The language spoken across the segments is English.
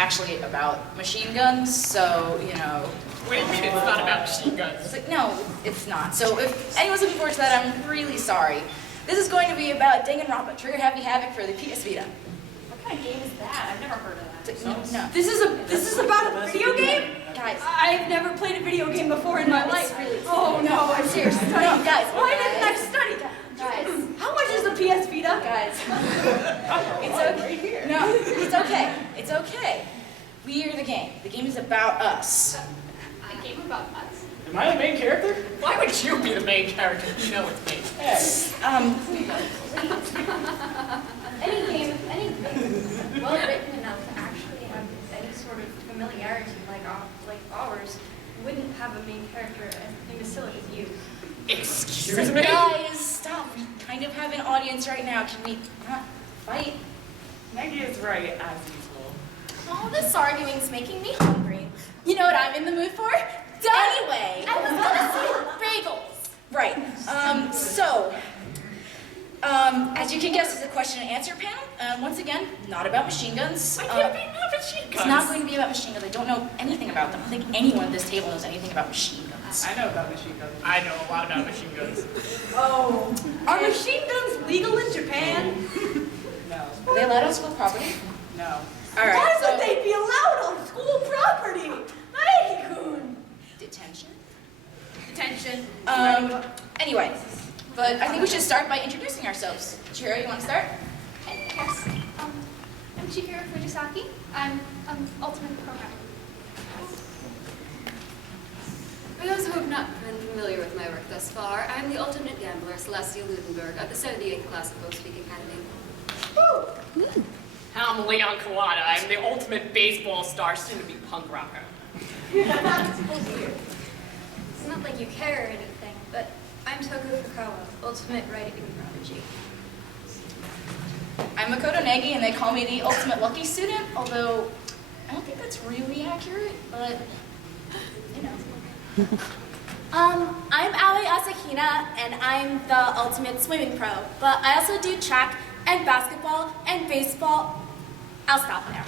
actually about machine guns, so, you know. What do you mean it's not about machine guns? It's like, no, it's not. So if anyone's looking forward to that, I'm really sorry. This is going to be about Dangan Ronpa, Trigger Happy Havoc for the PS Vita. What kind of game is that? I've never heard of that. It's like, no. This is about a video game? Guys. I've never played a video game before in my life. Really, Oh no, I'm serious. No, guys. Why didn't I study? Guys. How much is the PS Vita? Guys. It's okay. No, it's okay. It's okay. We are the game. The game is about us. A game about us? Am I the main character? Why would you be the main character? You know it's me. Any game well written enough to actually have any sort of familiarity like ours wouldn't have a main character as imbecilic as you. Excuse me? Guys, stop. We kind of have an audience right now. Can we not fight? Maggie is right, as usual. All this arguing's making me hungry. You know what I'm in the mood for? Anyway. I was gonna say bagels. Right. As you can guess, it's a question and answer panel. Once again, not about machine guns. Why can't it be about machine guns? It's not going to be about machine guns. I don't know anything about them. I don't think anyone at this table knows anything about machine guns. I know about machine guns. I know a lot about machine guns. Oh, are machine guns legal in Japan? No. Are they allowed on school property? No. All right. Why so would they be allowed on school property? Maggie-kun. detention. Detention. Anyway, but I think we should start by introducing ourselves. Chihiro, you want to start? Yes. I'm Chihiro Fujisaki. I'm Ultimate Programmer. For those who have not been familiar with my work thus far, I'm the ultimate gambler, Celestia Ludenberg, of the 78th class of Both Speak Academy. I'm Leon Kawada. I'm the ultimate baseball star, soon to be punk rocker. It's not like you care or anything, but I'm Toku Fukawa, ultimate writing prodigy. I'm Makoto Negi, and they call me the ultimate lucky student, although I don't think that's really accurate, but, you know. I'm Ali Asahina, and I'm the ultimate swimming pro. But I also do track and basketball and baseball. I'll stop there.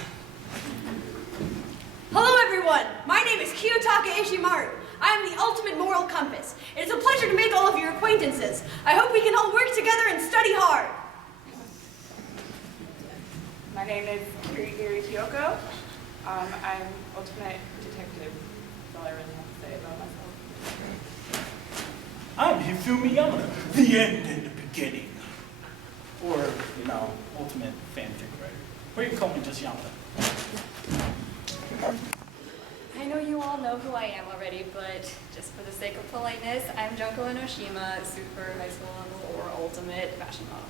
Hello everyone, my name is Kiyotaka Ishimaru. I am the ultimate moral compass. It is a pleasure to make all of your acquaintances. I hope we can all work together and study hard. My name is Kirigiri Kyoko. I'm ultimate detective. That's all I really have to say about myself. I'm Hifumi Yamada, the end and the beginning. Or, you know, ultimate fanfic writer. Or you can call me just Yamada. I know you all know who I am already, but just for the sake of politeness, I'm Junko Enoshima, super high school level or ultimate fashion model.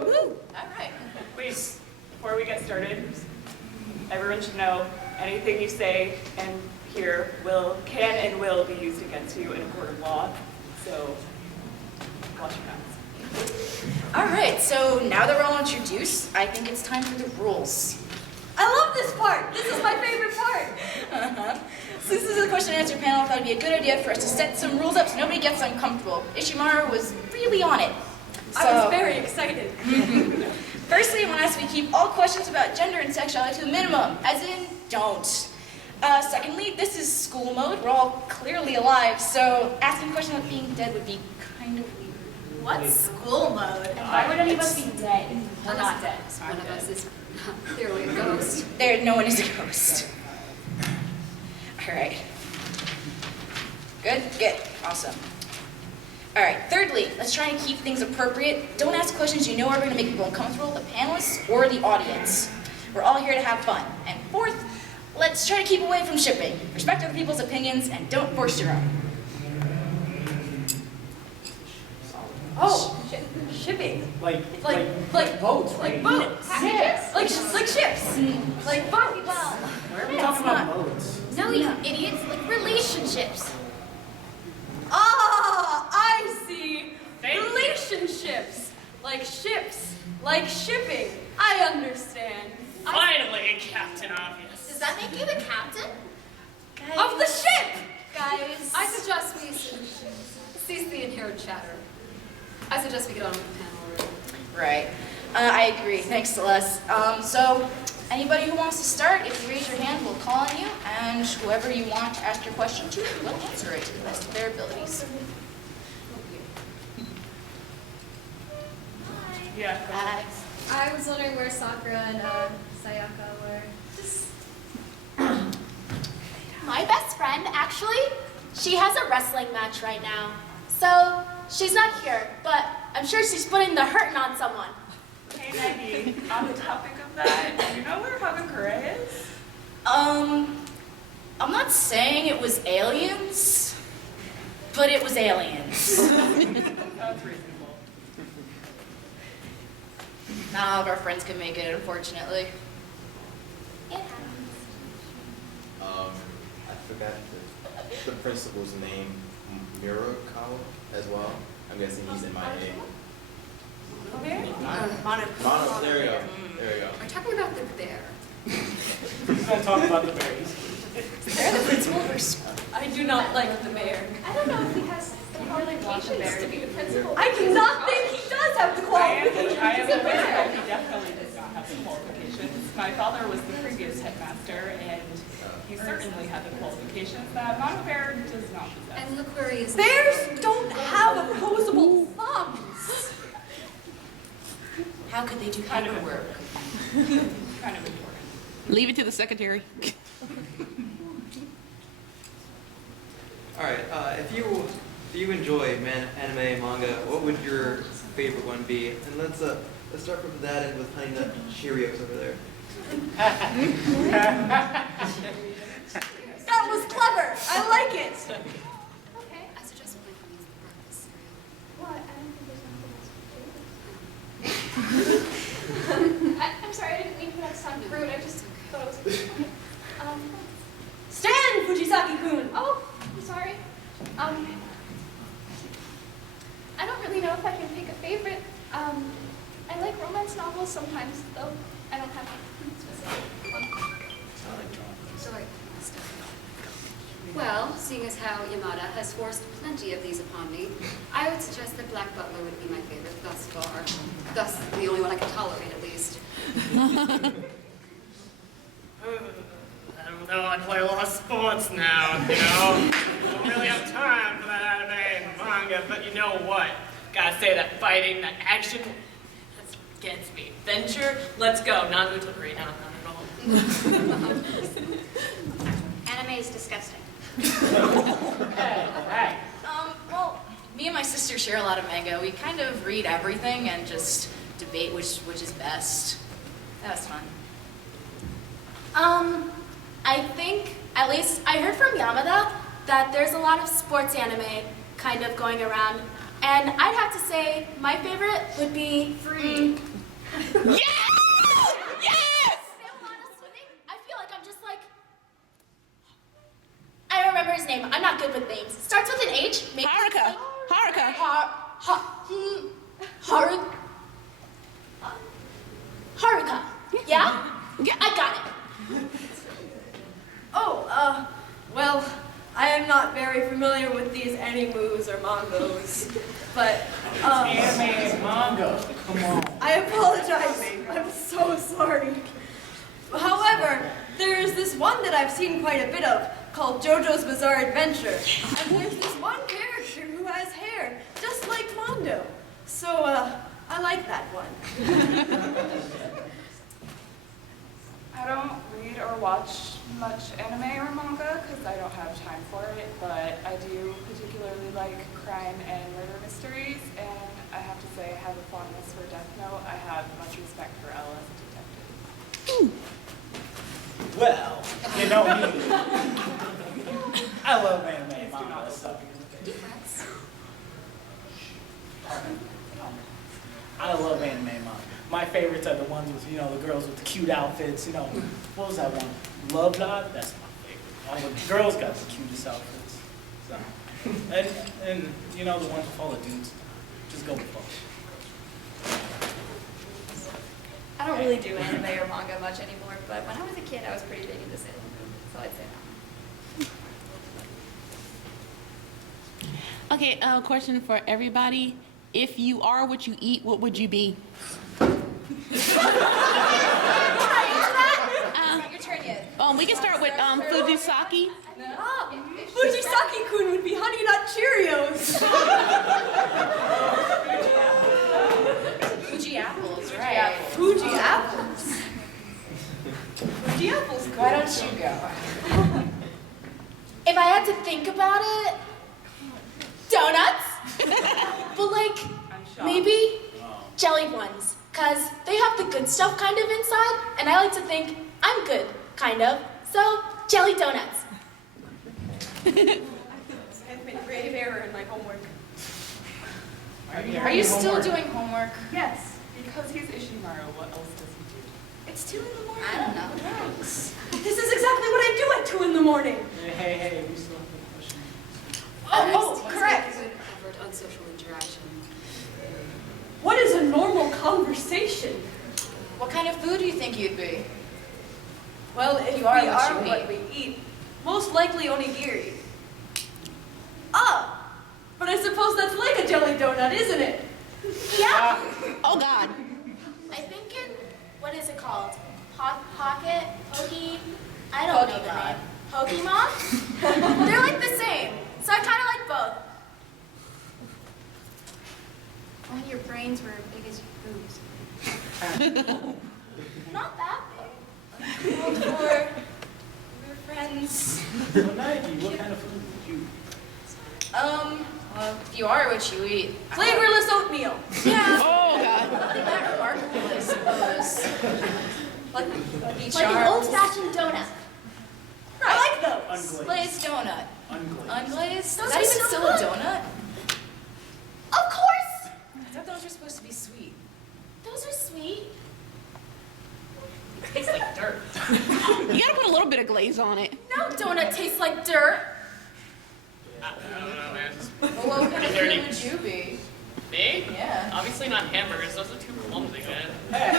Woo! All right. Please, before we get started, everyone should know anything you say and hear can and will be used against you in a court of law. So, watch your mouths. All right, so now that we're all introduced, I think it's time for the rules. I love this part. This is my favorite part. Since this is a question and answer panel, I thought it'd be a good idea for us to set some rules up so nobody gets uncomfortable. Ishimaru was really on it. I was very excited. Firstly, I want to ask you to keep all questions about gender and sexuality to a minimum, as in, don't. Secondly, this is school mode. We're all clearly alive, so asking questions about being dead would be kind of weird. What's school mode? Why would any of us be dead? We're not dead. One of us is clearly a ghost. No one is a ghost. All right. Good? Good. Awesome. All right, thirdly, let's try and keep things appropriate. Don't ask questions you know are going to make people uncomfortable, the panelists or the audience. We're all here to have fun. And fourth, let's try to keep away from shipping. Respect other people's opinions and don't force your own. Oh, shipping. Like boats, right? Like boats. Yes. Like ships. Like boats. Well, Why are we talking about boats? no, you idiots, like relationships. Ah, I see. Thank you. Relationships. Like ships. Like shipping. I understand. Finally, Captain Obvious. Does that make you the captain? Of the ship! Guys, I suggest we cease the inherent chatter. I suggest we get on with the panel already. Right. I agree. Thanks, Celeste. So, Anybody who wants to start, if you raise your hand, we'll call on you, and whoever you want to ask your question to will answer it to the best of their abilities. Yeah. go ahead. I was wondering where Sakura and Sayaka were. My best friend, actually, she has a wrestling match right now. So she's not here, but I'm sure she's putting the hurting on someone. Hey Maggie, on the topic of that, do you know where Hagakure is? I'm not saying it was aliens, but it was aliens. That's reasonable. Not all of our friends could make it, unfortunately. It happens. I forgot the principal's name, Murakawa as well. I'm guessing he's in my name. Mono, there you go. There you go. We're talking about the bear. He's gonna talk about the berries. They're the principal versus... I do not like the mayor. I don't know if he has the really want the bear qualifications to be the principal. I do not think he does have the I qualifications. am aware that he definitely does not have the qualifications. My father was the previous headmaster, and he certainly had the qualifications that Mono Bear does not possess. And look where he is. Bears don't have opposable thumbs. How could they do Kind of paperwork? Kind of important. Leave it to the secretary. All right. If you enjoy anime, manga, what would your favorite one be? And let's start from that end with Honey Nut Cheerios over there. That was clever. I like it. Okay. I suggest we use the breakfast cereal. Well, I don't think there's anything else. I'm sorry, I didn't mean for that to sound rude. I just thought it was funny. Stand, Fujisaki-kun. Oh, I'm sorry. I don't really know if I can pick a favorite. I like romance novels sometimes, though. I don't have a specific one. Sorry. Well, seeing as how Yamada has forced plenty of these upon me, I would suggest that Black Butler would be my favorite thus far. Thus, the only one I can tolerate, at least. I don't know, I play a lot of sports now, you know? I don't really have time for that anime and manga, but you know what? Gotta say that fighting, that action, that gets me. Adventure, let's go. Not Utaguri, not at all. Anime is disgusting. Hey. Well, me and my sister share a lot of manga. We kind of read everything and just debate which is best. That was fun. I think, at least I heard from Yamada that there's a lot of sports anime kind of going around. And I'd have to say my favorite would be Free. Yes! Yes! I feel like I'm just like, I don't remember his name. I'm not good with names. Starts with an H. Maybe Haruka. Haruka. Haruka. Yeah? Yeah. I got it. Oh, well, I am not very familiar with these animus or mangos, but, Anime and manga. Come on. I apologize. I'm so sorry. However, there is this one that I've seen quite a bit of called JoJo's Bizarre Adventure. And there's this one character who has hair just like Mondo. So, I like that one. I don't read or watch much anime or manga because I don't have time for it, but I do particularly like crime and murder mysteries, and I have to say I have a fondness for Death Note. I have much respect for Elle as a detective. Well, you know me. I love anime and manga. So. I love anime and manga. My favorites are the ones with, the girls with the cute outfits. What was that one? Love Live? That's my favorite. All the girls got the cutest outfits. So, and the ones with all the dudes. Just go with both. I don't really do anime or manga much anymore, but when I was a kid, I was pretty big into Sailor Moon, so I'd say that. Okay, question for everybody. If you are what you eat, what would you be? Can I answer that? We can start with Fujisaki. Fujisaki-kun would be Honey Nut Cheerios. Fuji apples, right? Fuji apples. Fuji apples. Why don't you go? If I had to think about it, donuts. But like, maybe jelly ones. Because they have the good stuff kind of inside, and I like to think I'm good, kind of. So, jelly donuts. I've made a grave error in my homework. Are you still doing homework? Yes, because he's Ishimaru, what else does he do? It's 2 in the morning. I don't know. This is exactly what I do at 2 in the morning. Hey, we still have a question. Oh, correct. Good effort on social interaction. What is a normal conversation? What kind of food do you think you'd be? Well, if You we are are what you what we eat, most likely onigiri. Ah, but I suppose that's like a jelly donut, isn't it? Yeah. Oh God. I think in, what is it called? Pocket? Pokey? I don't know the name. Pokemon? They're like the same. So I kind of like both. When your brains were as big as your boobs. Not that big. Well, we're friends. So Nike, what kind of food would you? Well, if you are what you eat. Flavorless oatmeal. Yeah. Oh God. Not that remarkable, I suppose. Like Like an old-fashioned donut. I like those. Unglazed. glazed donut. Unglazed. Unglazed? Is Those that are even so still good. a donut? Of course! I thought those were supposed to be sweet. Those are sweet. It tastes like dirt. You gotta put a little bit of glaze on it. No donut tastes like dirt. I don't know, man. Well, what kind of Dirty. food would you be? Me? Yeah. Obviously not hamburgers. Those are too clumsy, man.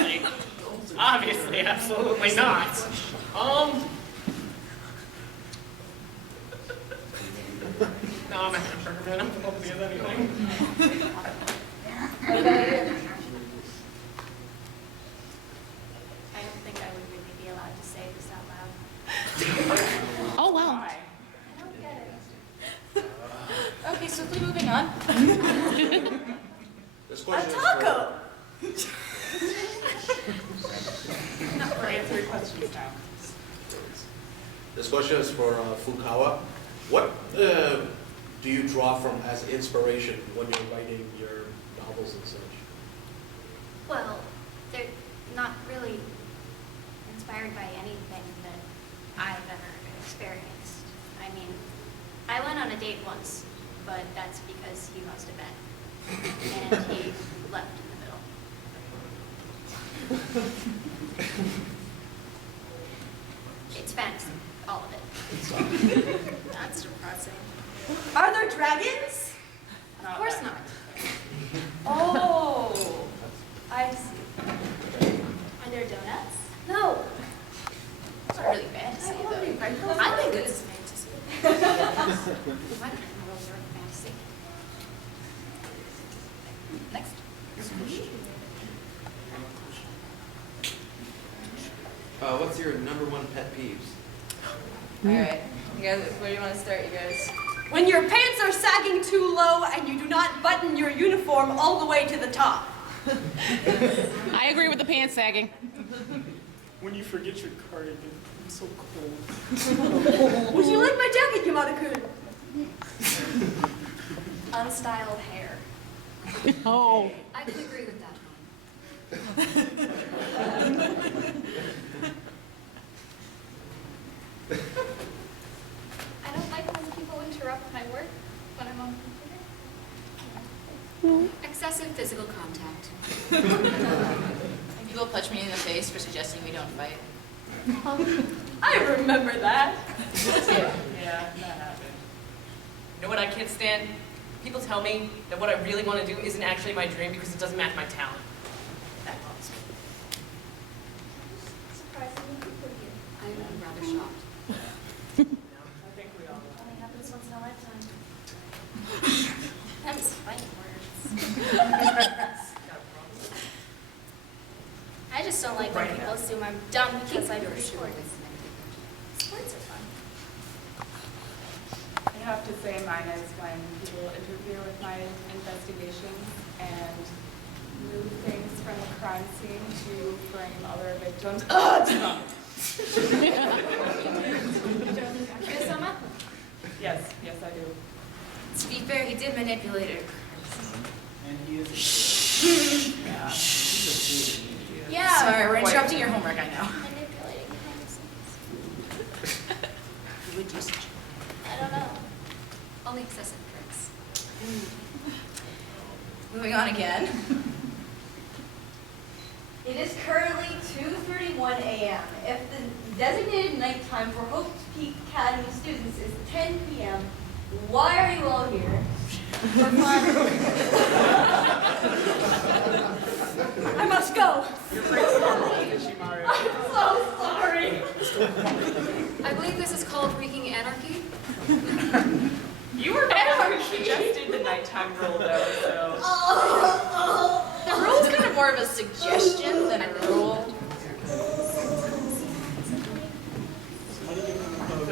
Like, obviously, absolutely not. No, I'm a hamburger, man. I'm clumsy as anything. What about you? I don't think I would really be allowed to say this out loud. Oh wow. I don't get it. Okay, swiftly moving on. This A question is taco. We're answering questions now. This question is for Fukawa. What do you draw from as inspiration when you're writing your novels and such? Well, they're not really inspired by anything that I've ever experienced. I mean, I went on a date once, but that's because he must have been. And he left in the middle. It's fantasy, all of it. That's depressing. Are there dragons? Of course not. Oh, I see. Are there donuts? No. It's not really fantasy, though. I think it's fantasy. My novels are fantasy. Next. What's your number 1 pet peeves? Alright. You guys, where do you want to start, you guys? When your pants are sagging too low and you do not button your uniform all the way to the top. I agree with the pants sagging. When you forget your cardigan, I'm so cold. Would you like my jacket, Yamada-kun? Unstyled hair. Oh. I can agree with that one. I don't like when people interrupt my work when I'm on the computer. Excessive physical contact. And people punch me in the face for suggesting we don't fight. I remember that. Yeah, that happened. You know what I can't stand? People tell me that what I really want to do isn't actually my dream because it doesn't match my talent. That bothers me. Surprisingly good for you. I'm rather shocked. I think we all know. Only happens once in a lifetime. That was fighting words. I just don't like when people assume I'm dumb because I'm pretty short. have to say mine is when people interfere with my investigations and move things from a crime scene to frame other victims. Yes, yes I do. To be fair, he did manipulate her. And he is a yeah, he's a big Yeah, sorry, we're interrupting your homework, I know. Manipulating behind the scenes. You would do such I don't know. Only excessive tricks. Moving on again. It is currently 2:31 a.m. If the designated night time for Hope Peak Academy students is 10 p.m., why are you all here? For fun. I must go. You're pretty sorry, Ishimaru. I'm so sorry. I believe this is called wreaking anarchy. You were the one who suggested the nighttime rule, though, so. The rule is kind of more of a suggestion than a rule.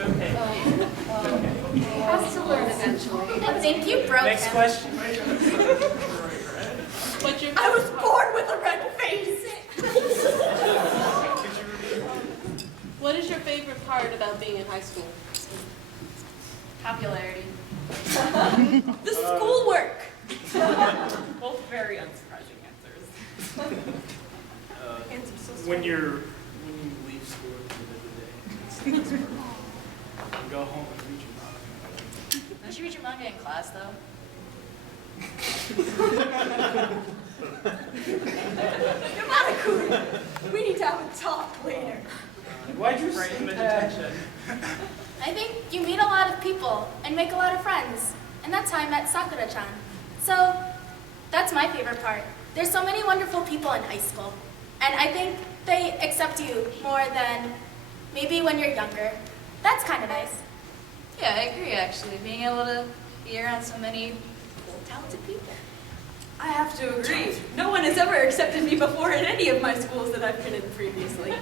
Okay. He has to learn eventually. Thank you, bro. Next question. I was born with a red face. What is your favorite part about being in high school? Popularity. The schoolwork. Both very unsurprising answers. When you leave school at the end of the day, it's perfect. You go home and read your manga. Don't you read your manga in class, though? Yamada-kun, we need to have a talk later. Why'd you Right say in the that? detention. I think you meet a lot of people and make a lot of friends. And that's how I met Sakura-chan. So that's my favorite part. There's so many wonderful people in high school. And I think they accept you more than maybe when you're younger. That's kind of nice. Yeah, I agree, actually. Being able to be around so many cool, talented people. I have to agree. No one has ever accepted me before in any of my schools that I've been in previously.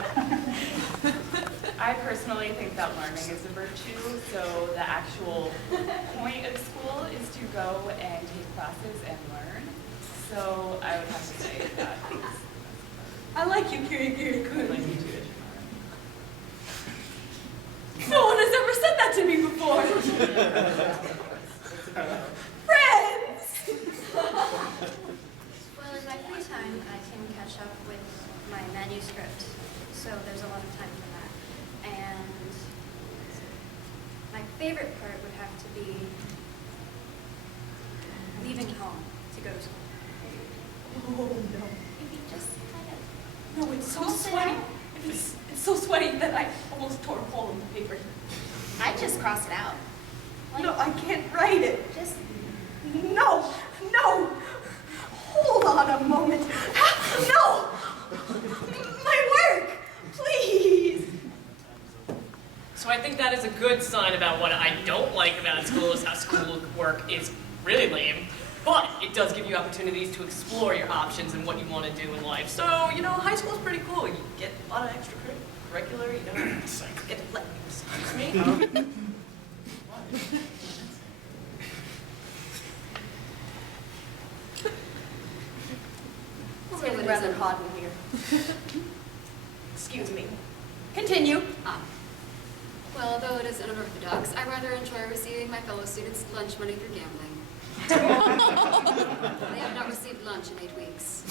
I personally think that learning is a virtue, so the actual point of school is to go and take classes and learn. So I would have to say that is I like you, like Kirigiri-kun. you too, Ishimaru. No one has ever said that to me before. Friends! Well, in my free time, I can catch up with my manuscript, so there's a lot of time for that. And my favorite part would have to be leaving home to go to school. Oh, no. Maybe just kind of No, it's so Almost sweaty. there. It's so sweaty that I almost tore a hole in the paper. I just cross it out. No, I can't write it. just No, no. Hold on a moment. No! My work! Please! So I think that is a good sign about what I don't like about school is how school work is really lame. But it does give you opportunities to explore your options and what you want to do in life. So, you know, high school is pretty cool. You get a lot of extracurricular, you know, get to play. Excuse me? It's getting rather hot in here. Excuse me. Continue. Well, although it is unorthodox, I rather enjoy receiving my fellow students' lunch money for gambling. They have not received lunch in 8 weeks.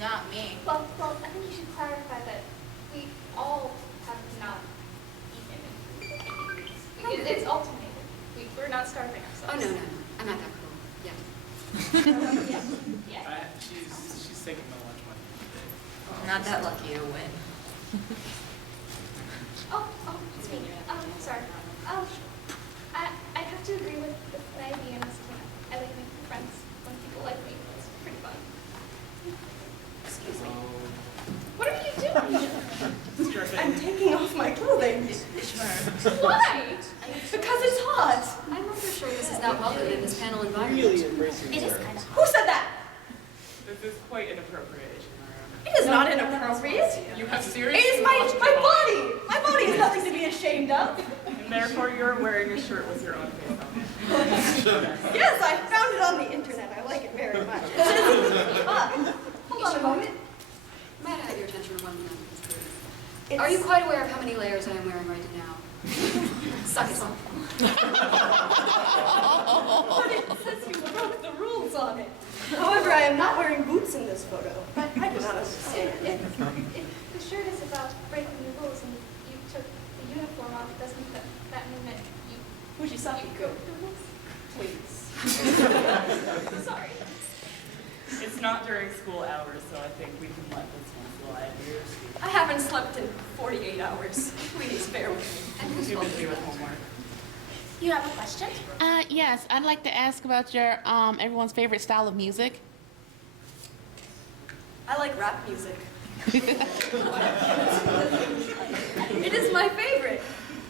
Not me. well, I think you should clarify that we all have not eaten. It's alternated. We're not starving Oh, ourselves. no. I'm not that cruel. Yeah. Yeah. She's taking my lunch money. Not that lucky to win. Oh, it's me. Sorry. I have to agree with my idea. I like making friends when people like me. It's pretty fun. Excuse me. What are you doing? I'm taking off my clothing. Why? Because it's hot. I'm rather sure this is not welcome in this panel environment. Really embracing It is her. kind of Who said that? This is quite inappropriate, Ishimaru. It is not inappropriate. You have serious It is my thoughts about- body. My body is nothing to be ashamed of. And And therefore you're wearing a shirt with your own face on it. Yes, I found it on the internet. I like it very much. Hold on a moment. Might I have your attention for 1 minute, please? Are you quite aware of how many layers I am wearing right now? Suck it off. But it says you broke the rules on it. However, I am not wearing boots in this photo. I do not understand. If the shirt is about breaking the rules and you took the uniform off, doesn't that mean that you Fujisaki, broke the rules? please. Sorry. It's not during school hours, so I think we can let this one slide. I haven't slept in 48 hours. Please bear with me. Too busy with homework. You have a question? Yes, I'd like to ask about your everyone's favorite style of music. I like rap music. It is my favorite.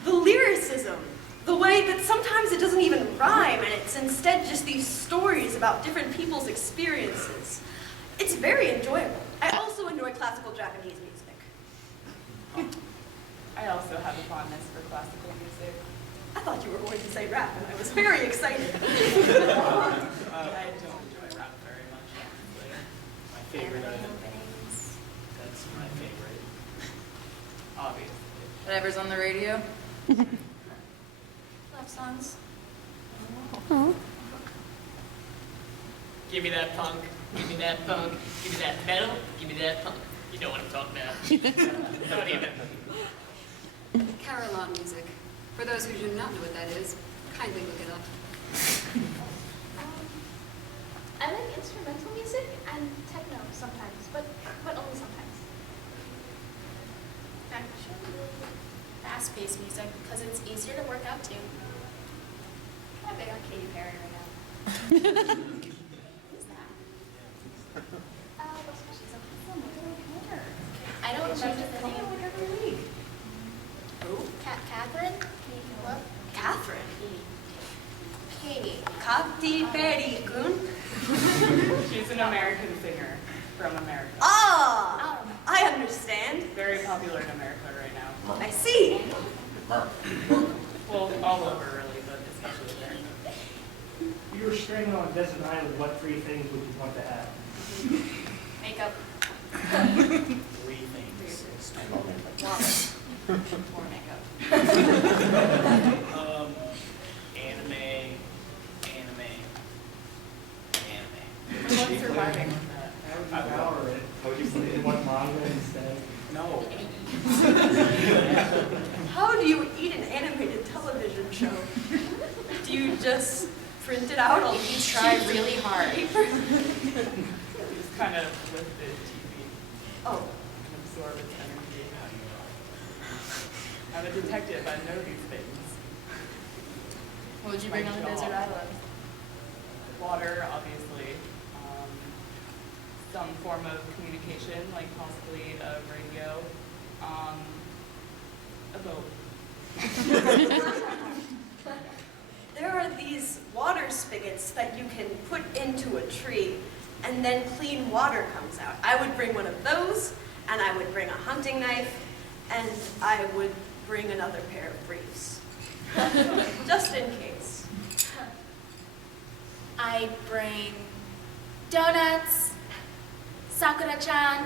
The lyricism. The way that sometimes it doesn't even rhyme and it's instead just these stories about different people's experiences. It's very enjoyable. I also enjoy classical Japanese music. I also have a fondness for classical music. I thought you were going to say rap and I was very excited. I don't enjoy rap very much, honestly. My favorite item. That's my favorite. Obviously. Whatever's on the radio. Love songs. Give me that punk, give me that punk, give me that metal, give me that punk. You know what I'm talking about. Don't even. Carillon music. For those who do not know what that is, kindly look it up. I like instrumental music and techno sometimes, but only sometimes. Actually, fast-paced music, because it's easier to work out to. I'm big on Katy Perry right now. Who's that? She's a performer. I don't remember the name. Every week. Who? Catherine? What? Catherine. Katie. Katy Perry-kun. She's an American singer from America. Ah, I understand. Very popular in America right now. I see. Well, all over really, but especially there. If you were stranded on a desert island, what 3 things would you want to have? Makeup. 3 things. Water. Or makeup. Anime. What's surviving with that? How would you power it? How would you play it? What manga instead? No. How do you eat an animated television show? Do you just print it out on You try really hard. paper? Just kind of lift the TV Oh, and absorb its energy. I'm a detective, I know these things. What would you bring on a desert island? Water, obviously. Some form of communication, like possibly a radio. A boat. there are these water spigots that you can put into a tree and then clean water comes out. I would bring one of those, and I would bring a hunting knife, and I would bring another pair of briefs. Just in case. I bring donuts, Sakura-chan,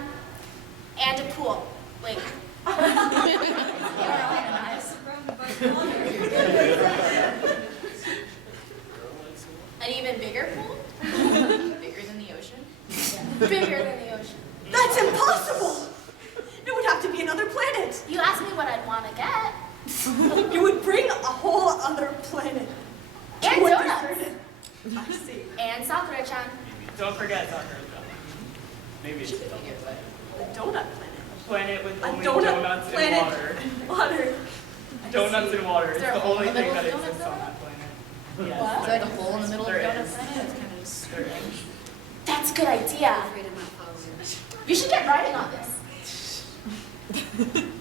and a pool. Wait. An even bigger pool? Bigger than the ocean? Bigger than the ocean. That's impossible! It would have to be another planet. You asked me what I'd want to get. You would bring a whole other planet. And to a donuts. deserted- I see. And Sakura-chan. Don't forget Sakura. Maybe it's a double. A donut planet. A planet with A only donut donuts planet. and water. Water. Donuts and water. Is It's there a the hole only in the thing middle that of the exists donut on that planet. Yes. Is there like a hole in the middle of the There donut is. planet? It's kind of just... There is. That's a good idea. I'm afraid I'm not following. You should get writing on this.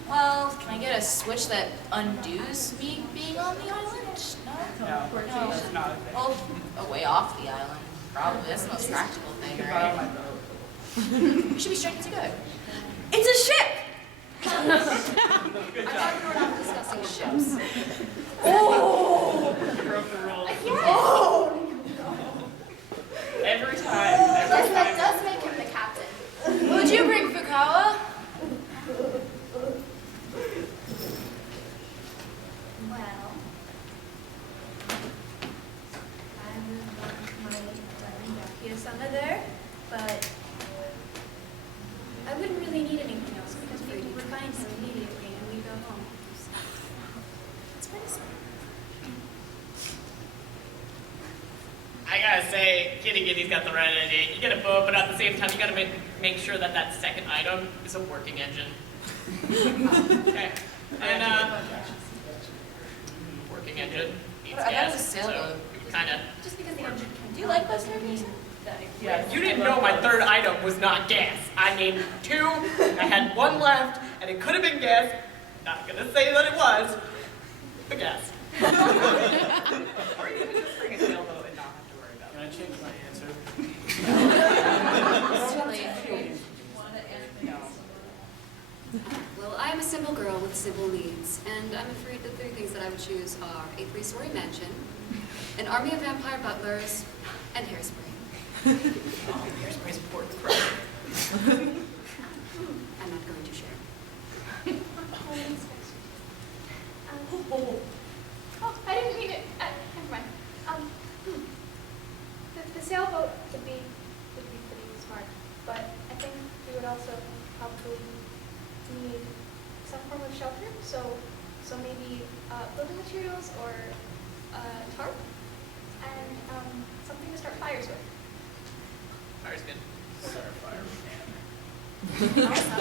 Well, can I get a switch that undoes me being on the island? No, No. that's not a thing. Well, away off the island. Probably. That's the most practical You thing, can borrow my right? boat. We should be straight to go. It's a ship! I thought we were not discussing ships. Or find him immediately and we go home. It's pretty simple. I gotta say, Kitty Kitty's got the right idea. You get a boat, but at the same time, you gotta make sure that that second item is a working engine. Okay. And, working engine needs I thought it gas, was a sailboat. so it kinda... Just because the engine can Do you like those movies? Yeah, you didn't know my third item was not gas. I named 2, I had 1 left, and it could have been gas. Not gonna say that it was, but gas. Or you could just bring a sailboat and not have to worry about Can I change my answer? Well, I'm a simple girl with simple needs, and I'm afraid the 3 things that I would choose are a 3-story mansion, an army of vampire butlers, and hairspray. Hairspray's important. I'm not going to share. Oh, I didn't mean it. Never mind. The sailboat would be pretty smart, but I think we would also probably need some form of shelter. So maybe building materials or tarp and something to start fires with. Fire's good. Start fire.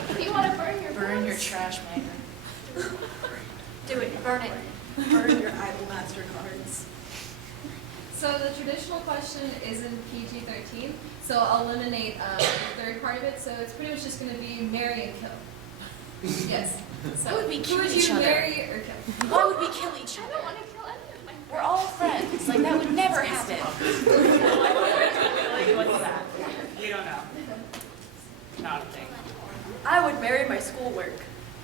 If you want to burn your clothes, trash magnet. do it. Burn it. Burn your idol master cards. So the traditional question is in PG-13, so I'll eliminate the third part of it. So it's pretty much just going to be marry and kill. Yes. So Why would we who kill would each you other? marry or kill? Why would we kill each I other? don't want to kill any of my friends. We're all friends. Like, that would never happen. What's that? You don't know. Not a thing. I would marry my schoolwork.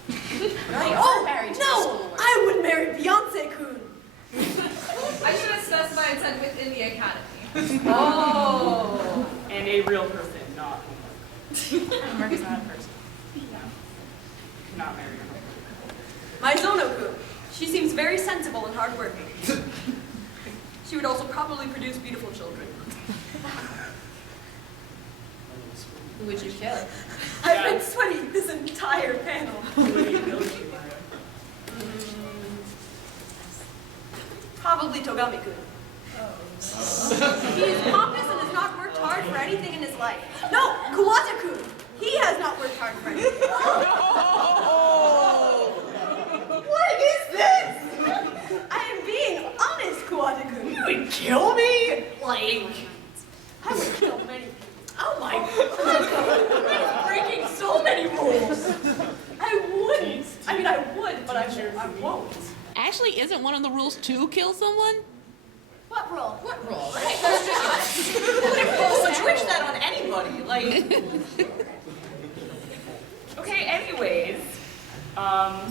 Oh, married to no! schoolwork. I would marry Beyonce-kun. I should have specified and said within the academy. Oh! And a real person, not homework. Homework is not a person. Not marry your homework. My Zono-kun. She seems very sensible and hardworking. She would also probably produce beautiful children. Who would you kill? I've been sweating this entire panel. Probably Togami-kun. He is pompous and has not worked hard for anything in his life. No, Kuwata-kun. He has not worked hard for anything. What is this? I am being honest, Kuwata-kun. You would kill me? Like... I would kill many people. Oh my god! He's breaking so many rules! I wouldn't. I mean, I would, but I won't. Actually, isn't one of the rules to kill someone? What rule? What rule? Switch that on anybody, like... Okay, anyways, I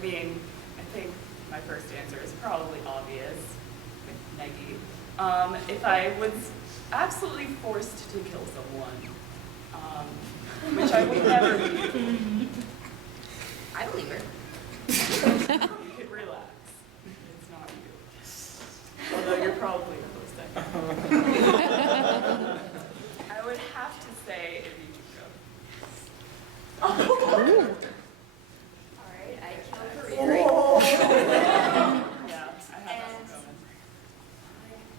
mean, I think my first answer is probably obvious, with Negi. If I was absolutely forced to kill someone, which I would never be, I believe her. you could relax. It's not you. Although you're probably the most I would have to say Ibuka. Alright, I kill Kariri. Yeah, I have that And- going.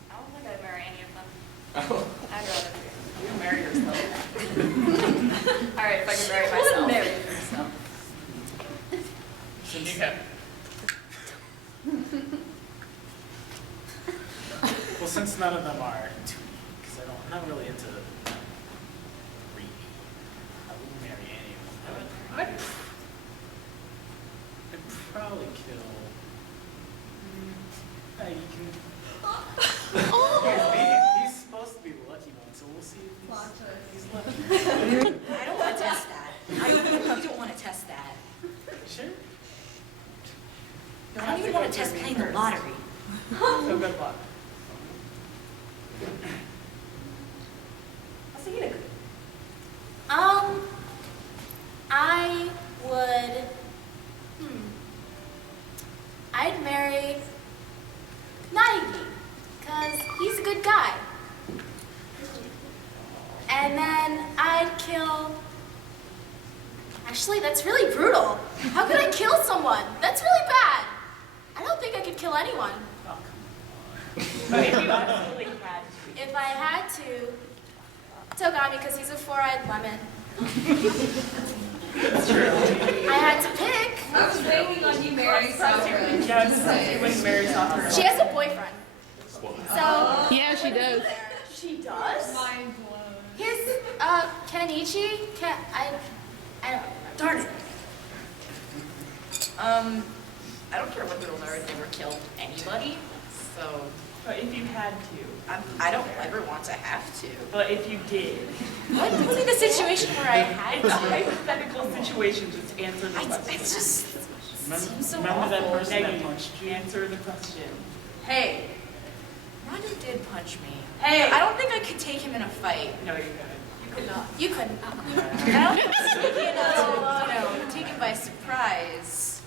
I don't think I'd marry any of them. Oh. I'd rather You marry yourself. Alright, if I could marry She wouldn't myself. marry herself. Okay. Well, since none of them are 2D, because I'm not really into 3D, I wouldn't marry any of them. I'd probably kill. You can. He's supposed to be the lucky one, so we'll see if he's lucky. I don't want to test that. I don't want to test that. Sure. I don't even want to test playing the lottery. So good luck. I would, I'd marry Naegi, because he's a good guy. And then I'd kill, Actually, that's really brutal. How could I kill someone? That's really bad. I don't think I could kill anyone. But if you absolutely had to. If I had to, Togami, because he's a four-eyed lemon. It's true. I had to pick. I was waiting on you, Mary. Yeah, it's just when Mary's off her. She has a boyfriend. So. Yeah, she does. She does? Mind blown. His, Kenichi? I don't remember. Darn it. I don't care what the rules are, I've never killed anybody, so But if you had to. I don't ever want to have to. But if you did. What was in the situation where I had It's a to? hypothetical situation, just answer the question. It's just seems so Remember that awful. person that Negative. punched you? Answer the question. Hey, Roger did punch me. Hey, I don't think I could take him in a fight. No, you couldn't. You could not. You couldn't. I don't think it's taken by surprise.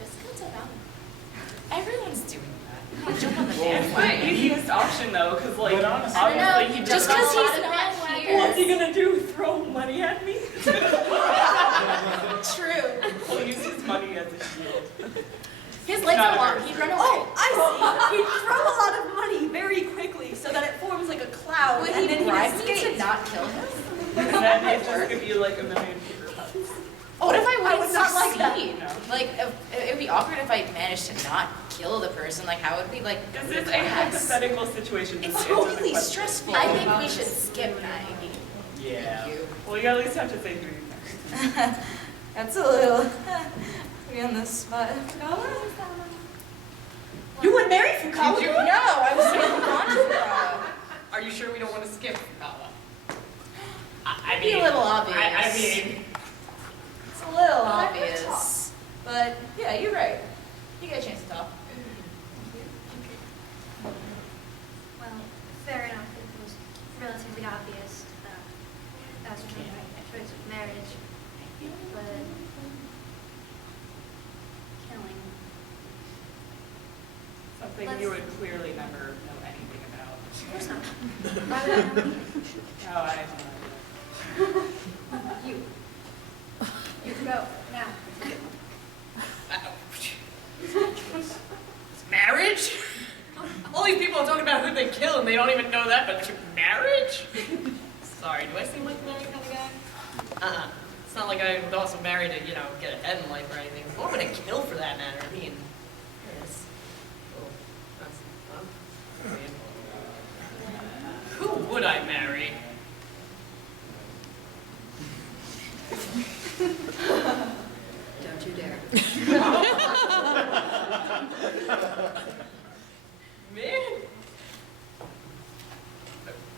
Just go Togami. Everyone's doing that. Come on, jump on the It's the bandwagon. easiest option though, because like But honestly- I don't know. obviously he Just does because not. he's not What's he here. gonna do? Throw money at me? True. He'll use his money as a shield. His legs Not are a long. very- He'd run away. Oh, I see. He'd throw a lot of money very quickly so that it forms like a cloud, Would and he then he'd bribe me to escape. not kill him? And then it's just gonna be like a million paper cuts. What if I I wouldn't would not like that. succeed? No. Like, it would be awkward if I managed to not kill the person. Like, how would we, like, This go to is a class? hypothetical situation. It's Just answer the totally question. stressful. I think we should skip Maggie. Yeah. Well, you at least have to say who you married. That's a little... we on the spot. You would marry Fukawa? Did you? No, I was saying Ronpa. Are you sure we don't want to skip Fukawa? It'd be a little obvious. I mean, It's a little obvious. But, yeah, you're right. You get a chance to talk. Well, fair enough. It was relatively obvious that as a choice of marriage, but killing. Something you would clearly never know anything about. Of course not. Why would I know anything? Oh, I have no idea. You can go now. marriage? All these people are talking about who they kill and they don't even know that, but marriage? Sorry, do I seem like the married kind of guy? It's not like I'm also married to, get ahead in life or anything. What would I kill for that matter? I mean, yes. Oh, that's fun. I mean, who would I marry? Don't you dare. Me?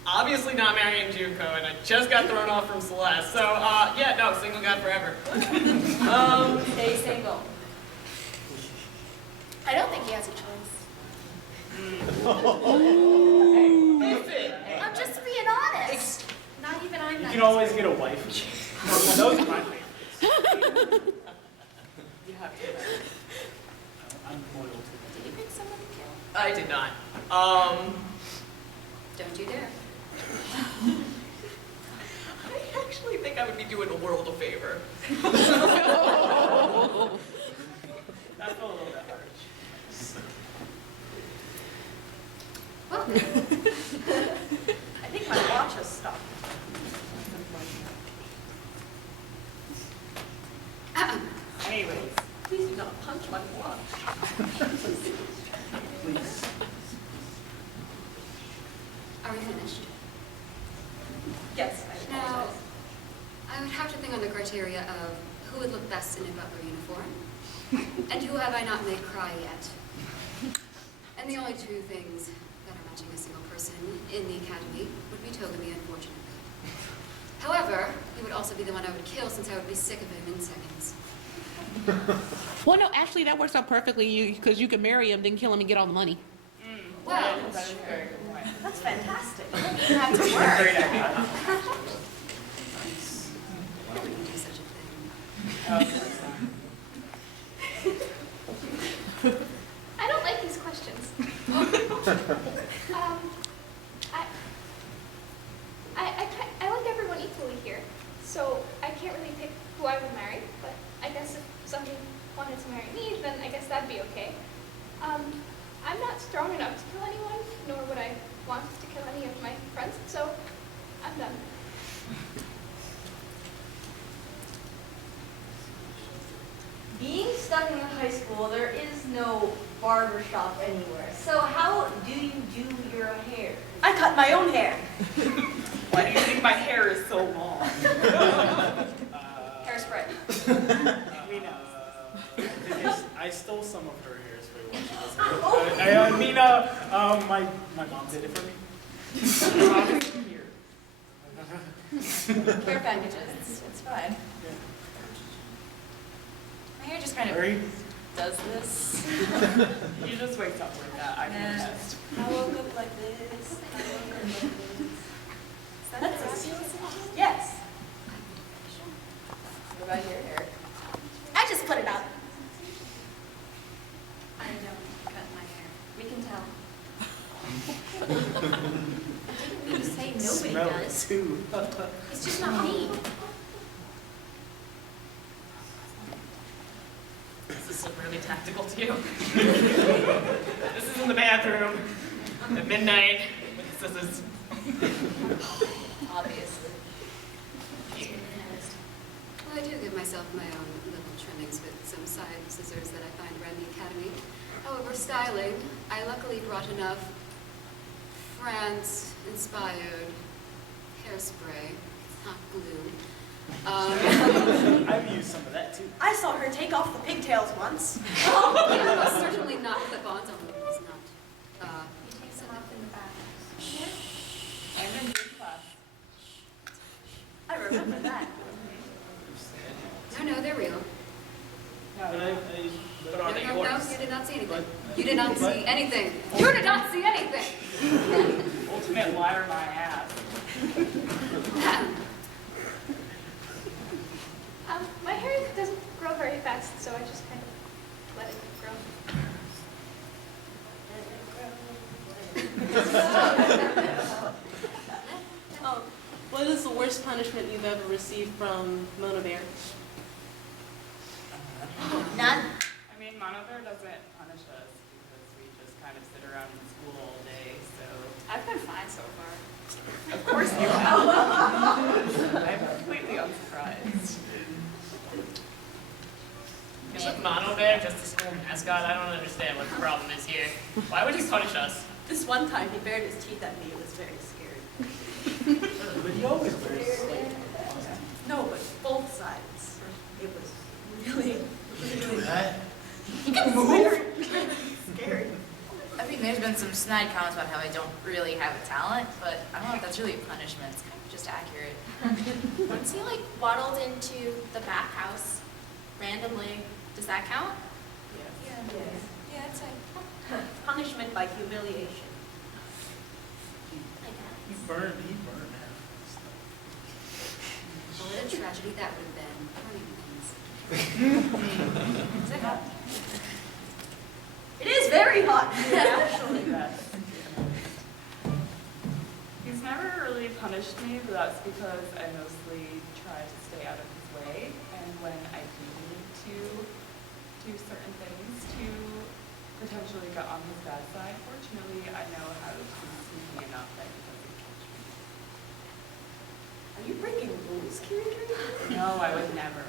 Obviously not marrying Junko, and I just got thrown off from Celeste. So, yeah, no, single guy forever. Stay single. I don't think he has a choice. Listen, I'm just being honest. Not even I'm You nice. can always get a wife. Those are my favorites. You have to. I'm loyal to Did you pick someone to kill? I did not. Don't you dare. I actually think I would be doing the world a favor. That's a little bit harsh. Well, I think my watch has stopped. Anyways, Please do not punch my watch. Please. are we finished? Yes, I Now, apologize. I would have to think on the criteria of who would look best in a butler uniform, and who have I not made cry yet. And the only two things that are matching a single person in the academy would be Togami, unfortunately. However, he would also be the one I would kill since I would be sick of him in seconds. Well, no, actually, that works out perfectly because you can marry him, then kill him and get all the money. Well, that is a very good point. That's fantastic. You have to work. Great idea. I wouldn't do such a thing. Of course not. I don't like these questions. I like everyone equally here, so I can't really that'd be okay. I'm not strong enough to kill anyone, nor would I want to kill any of my friends, so I'm done. Being stuck in high school, there is no barber shop anywhere. So how do you do your hair? I cut my own hair. Why do you think my hair is so long? Hairspray. We know. I stole some of her hairspray when she was my mom did it for me. Care packages. It's fine. My hair just kind of does this. You just wakes up like that. I can attest. I woke up like this. That's a Yes. What about your hair? I just put it up. I don't cut my hair. We can tell. I didn't mean to say nobody Smell does. it too. It's just not me. This is really tactical to you. This is in the bathroom at midnight with scissors. Obviously. Well, I do give myself my own little trimmings with some side scissors that I find around the academy. However, styling, I luckily brought enough France-inspired hairspray, not glue. I've used some of that too. I saw her take off the pigtails once. Most certainly not clip-ons, although it's not. You take them off in the back. I'm in your class. I remember that. No, they're real. But are they No, yours? you did not see anything. You did not see anything. You did not see anything. Ultimate liar, my ass. My hair doesn't grow very fast, so I just kind of let it grow. What is the worst punishment you've ever received from Mona Bear? None. I mean, Mono Bear doesn't punish us because we just kind of sit around in school all day, so. I've been fine so far. Of course you have. I'm completely unsurprised. Isn't Mono Bear just a school mascot? I don't understand what the problem is here. Why would he punish us? This one time he bared his teeth at me. It was very scary. But he always wears like No, but both sides. It was really, really You can move. scary. I mean, there's been some snide comments about how I don't really have a talent, but I don't know if that's really a punishment. It's kind of just accurate. Once he like waddled into the bathhouse randomly, does that count? Yeah, I'd say. Punishment by humiliation. He burned half. What a tragedy that would have been. Burning things. Is it hot? It is very hot, actually. He's never really punished me, but that's because I mostly try to stay out of his way. And when I do need to do certain things to potentially get on his bad side, fortunately, I know how to be sneaky enough that he doesn't catch me. Are you breaking rules, Kiri? No, I would never.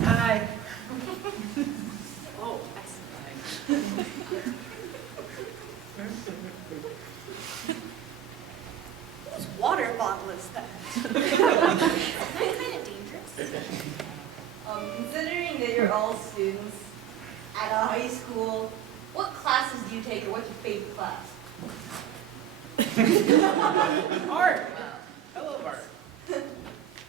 Hi. Oh, I see. Whose water bottle is that? Kind of dangerous. Considering that you're all students at a high school, what classes do you take or what's your favorite class? Art. I love art.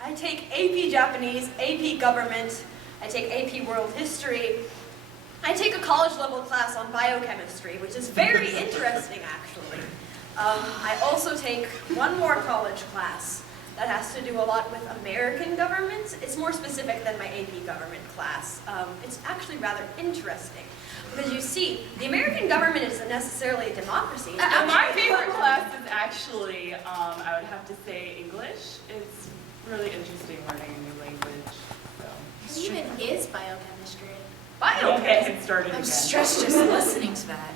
I take AP Japanese, AP Government, I take AP World History. I take a college level class on biochemistry, which is very interesting actually. I also take one more college class that has to do a lot with American government. It's more specific than my AP Government class. It's actually rather interesting. Because you see, the American government isn't necessarily a democracy. It's My actually- favorite class is actually, I would have to say English. It's really interesting learning a new language. So. even is biochemistry? Don't get him started I'm again. stressed just listening to that.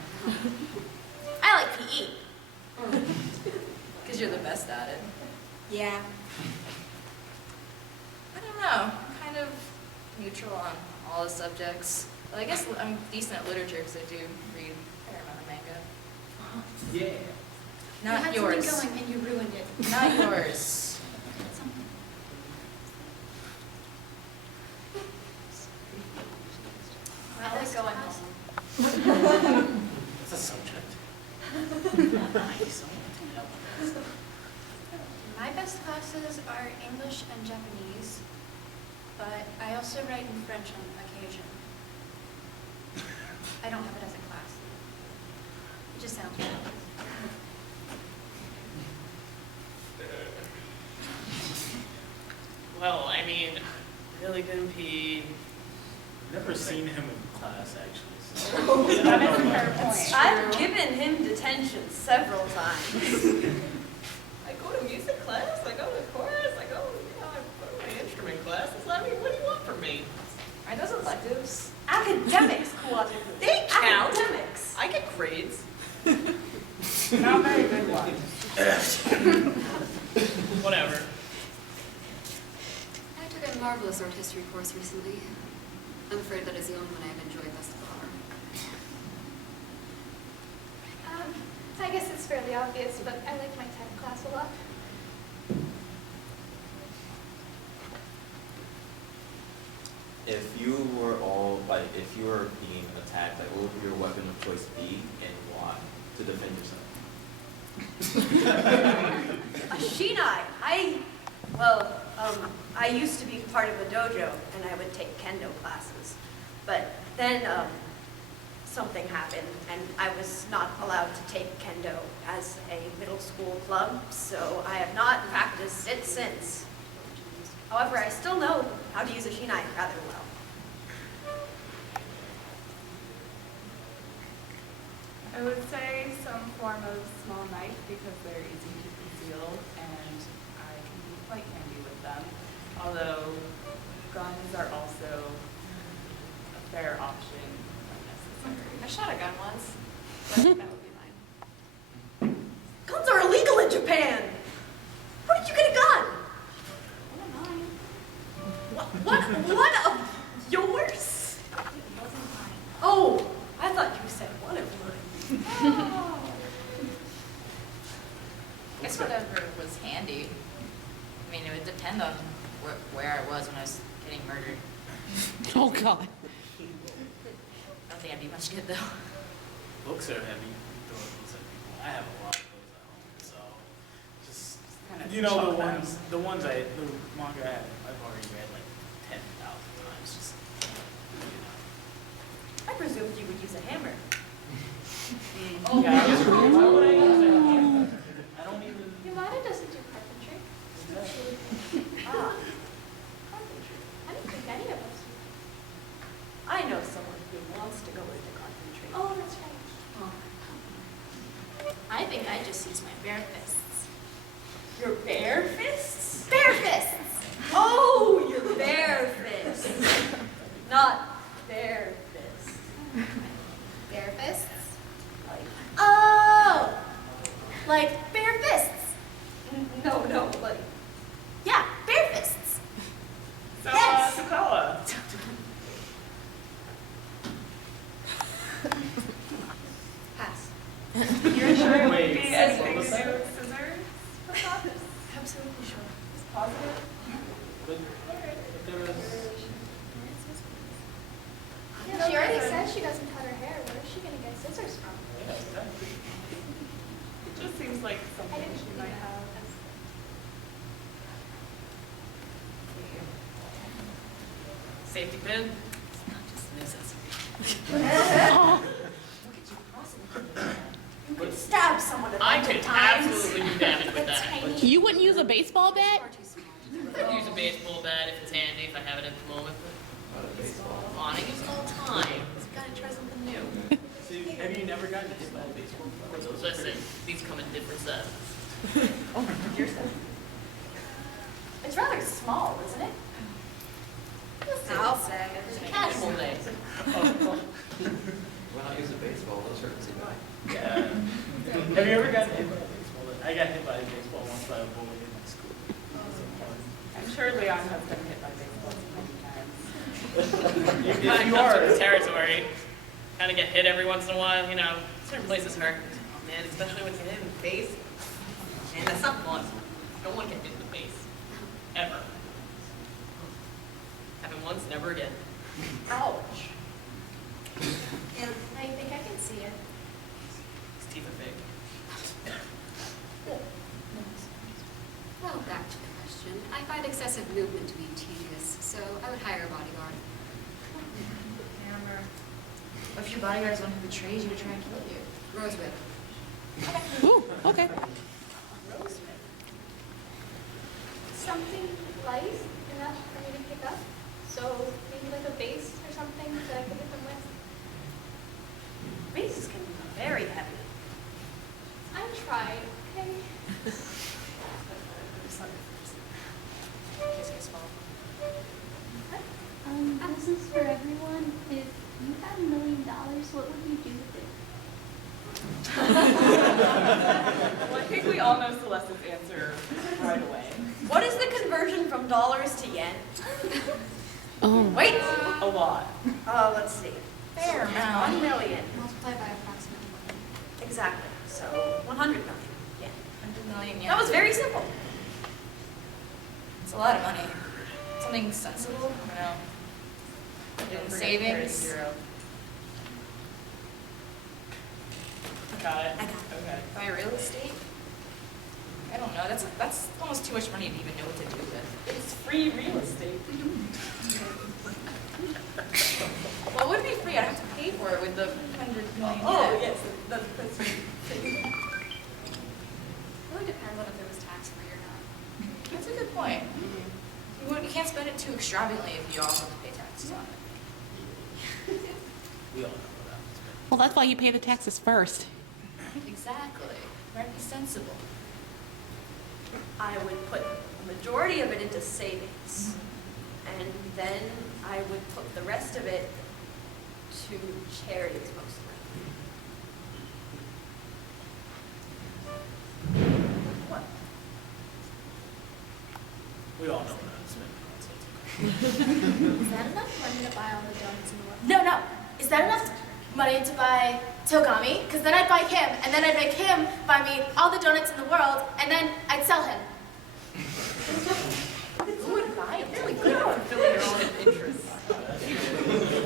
I like PE. Because you're the best at it. Yeah. I don't know. I'm kind of neutral on all the subjects. Well, I guess I'm decent at literature because I do read a fair amount of manga. Yeah. Not you had yours. something going and you ruined it. Not yours. I like going home. It's a subject. My best classes are English and Japanese, but I also write in French on occasion. I don't have it as a class. It just sounds fun. Well, I mean, really good PE. Never seen him in class, actually. So. That is a fair point. I've given him detention several times. I go to music class, I go to chorus, I go to my instrument classes. I mean, what do you want from me? Are those electives? Academics, They count. Academics. I get grades. Not very good ones. Whatever. I took a marvelous art history course recently. I'm afraid that is the only one I've enjoyed thus far. I guess it's fairly obvious, but I like my tech class a lot. If you were being attacked, like, what would your weapon of choice be and why to defend yourself? A shinai. I used to be part of a dojo, and I would take kendo classes. But then something happened, and I was not allowed to take kendo as a middle school club, so I have not practiced it since. However, I still know how to use a shinai rather well. I would say some form of small knife because they're easy to conceal and I can be quite handy with them. Although guns are also a fair option when necessary. I shot a gun once, but that would be fine. Guns are illegal in Japan! Where did you get a gun? One of yours? It wasn't mine. Oh, I thought you said one of mine. Oh. I guess whatever was handy. I mean, it would depend on where I was when I was getting murdered. Oh, God. I don't think I'd be much good, though. Books are heavy. Throwing books at people. I have a lot of books at home, so just you know the manga I've already read like 10,000 times. Just I presumed you would use a hammer. Oh, yeah. Why would I use a hammer? I don't even. Yamada doesn't do carpentry. Ah, I don't think any of us do. I know someone who wants to go into carpentry. Oh, that's right. I think I just use my bare fists. Your bare fists? Bare fists! Oh, your bare fists. Not bare fists. Bare fists? Like, Oh! Like bare fists. no, like, Yeah, bare fists. So, Yes. Sakala. Pass. You're sure it would Wait, be anything to do with scissors, perhaps? Absolutely sure. Positive? But there was. Yeah, she already said she doesn't cut her hair. Where is she going to get scissors from? Yeah, exactly. It just seems like something she might have. Safety pin. It's not just necessary. what could you possibly do with that? You could stab someone a I bunch could of times. absolutely do damage with that. You wouldn't use a baseball bat? Far too small. I'd use a baseball bat if it's handy, if I have it at the moment. On, I use it all the time. Just gotta try something new. See, have you never gotten hit by a baseball bat? Listen, these come in different sizes. Your set. It's rather small, isn't it? How baseball once by a bully in my school. I'm sure Leon has been hit by baseball many times. You kind of come to the territory. Kind of get hit every once in a while, you know. Certain places hurt. Oh man, especially when you get hit in the face. Man, that's not fun. You don't want to get hit in the face. Ever. Happened once, never again. Ouch. Yeah, I think I can see it. His teeth are big. Well, back to the question. I find excessive movement to be tedious, so I would hire a bodyguard. What if your bodyguard is one who betrays you to try and kill you? Rosewhip. Ooh, okay. Something light enough for me to pick up. So maybe like a vase or something that I could hit them with. Vases can be very heavy. I tried, okay? This is for everyone. If you had $1 million, what would you do with it? Well, I think we all know Celeste's answer right away. What is the conversion from dollars to yen? Oh. Wait. A lot. Let's see. Fair amount. 1 million. Multiply by approximately 1. Exactly. So 100 million yen. 100 million yen. That was very simple. It's a lot of money. Something sensible? I don't know. Don't forget Savings. zero. Got it. I got it. Okay. Buy real estate? I don't know. That's almost too much money to even know what to do with. It's free real estate. Well, it wouldn't be free. I'd have to pay for it with the 100 million. Oh, yen. yes. That's It really depends on if it was tax-free or not. That's a good point. You can't spend it too extravagantly if you also have to pay taxes on it. We all know that. Well, that's why you pay the taxes first. Exactly. Might be sensible. I would put the majority of it into savings. And then I would put the rest of it to charities mostly. What? We all know that. Is that enough money to buy all the donuts in the world? No. Is that enough money to buy Togami? Because then I'd buy him, and then I'd make him buy me all the donuts in the world, and then I'd sell him. Who would buy it? really good at fulfilling your own interests.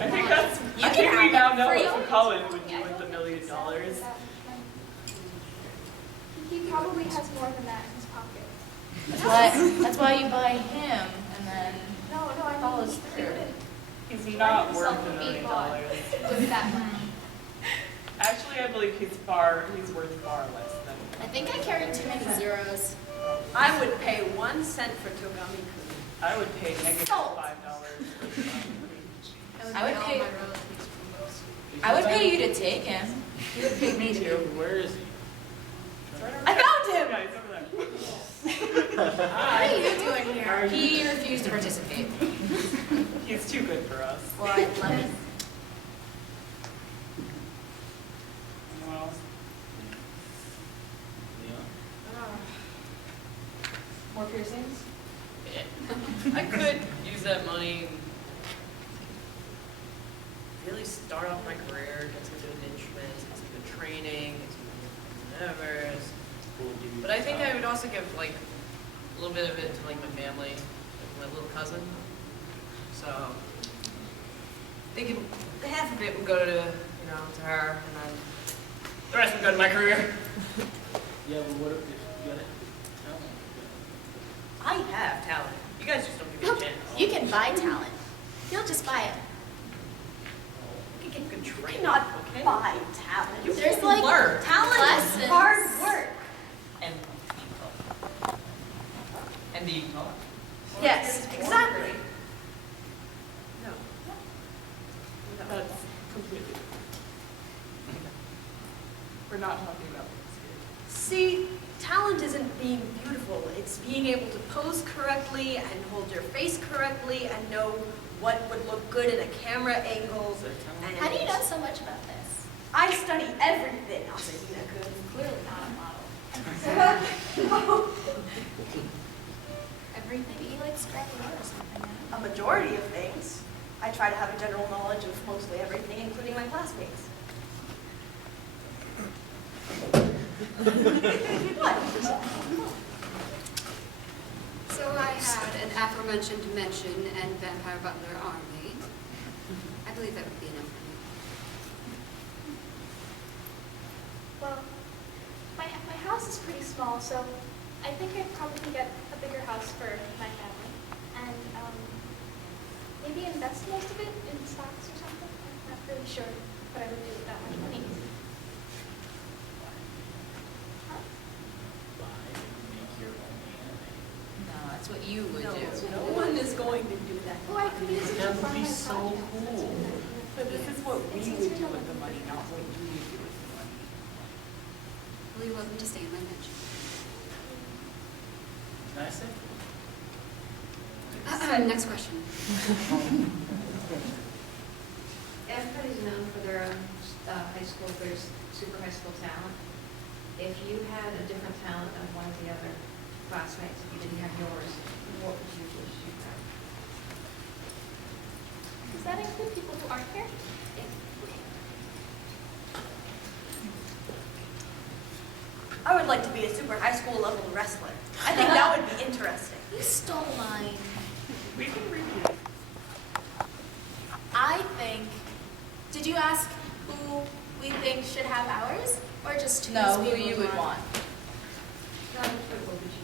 I think that's. You I can think we have now it know free. what Colin would do with $1 million. He probably has more than that in his pocket. That's why you buy him, and then No, I follows mean, through. He's not worth $1 million. with that money. Actually, I believe he's worth far less than. I think I carried too many zeros. I would pay 1 cent for Togami Kun. I would pay negative Sold. $5. I would pay you to take him. You would pay me to. Where is he? I found him! Yeah, he's over there. What are you doing here? He refused to participate. He's too good for us. Well, I'd love it. Well, More piercings? I could use that money and really start off my career, get some good instruments, get some good training, get some whatever. But I think I would also give like a little bit of it to like my family, like my little cousin. So I think half of it would go to to her, and then the rest would go to my career. Yeah, but what if you got it? I have talent. You guys just don't give me a chance. You can buy talent. You'll just buy it. You can get good You training. cannot okay? buy talent. There's like learn. Talent lessons. is hard work. And the Yes, exactly. No. that's completely different. We're not talking about this See, talent isn't being beautiful. It's being able to pose correctly and hold your face correctly and know what would look good in a camera angle. And How do you know so much about this? I study everything, Asahina-kun. Clearly not a model. Everything you like scrapping out or something. A majority of things. I try to have a general knowledge of mostly everything, including my classmates. What? So I had an aforementioned mention and vampire butler army. I believe that would be enough for me. Well, my house is pretty small, so I think I'd probably get a bigger house for my family. And maybe invest most of it in stocks or something. I'm not really sure what I would do with that much money. No, that's what you would do. No one is going to do that. Oh, I could use it to That would fund be my so project. cool. But this is what we would do with the money, not what you would do with the money. Well, you're welcome to stay in my mansion. Can I say? Next question. Everybody's known for their high school, their super high school talent. If you had a different talent than one of the other classmates, if you didn't have yours, what would you wish you had? Does that include people who aren't here? I would like to be a super high school level wrestler. I think that would be interesting. You stole mine. We can review. I think. Did you ask who we think should have ours, or just No, who's who you would want. Not what would you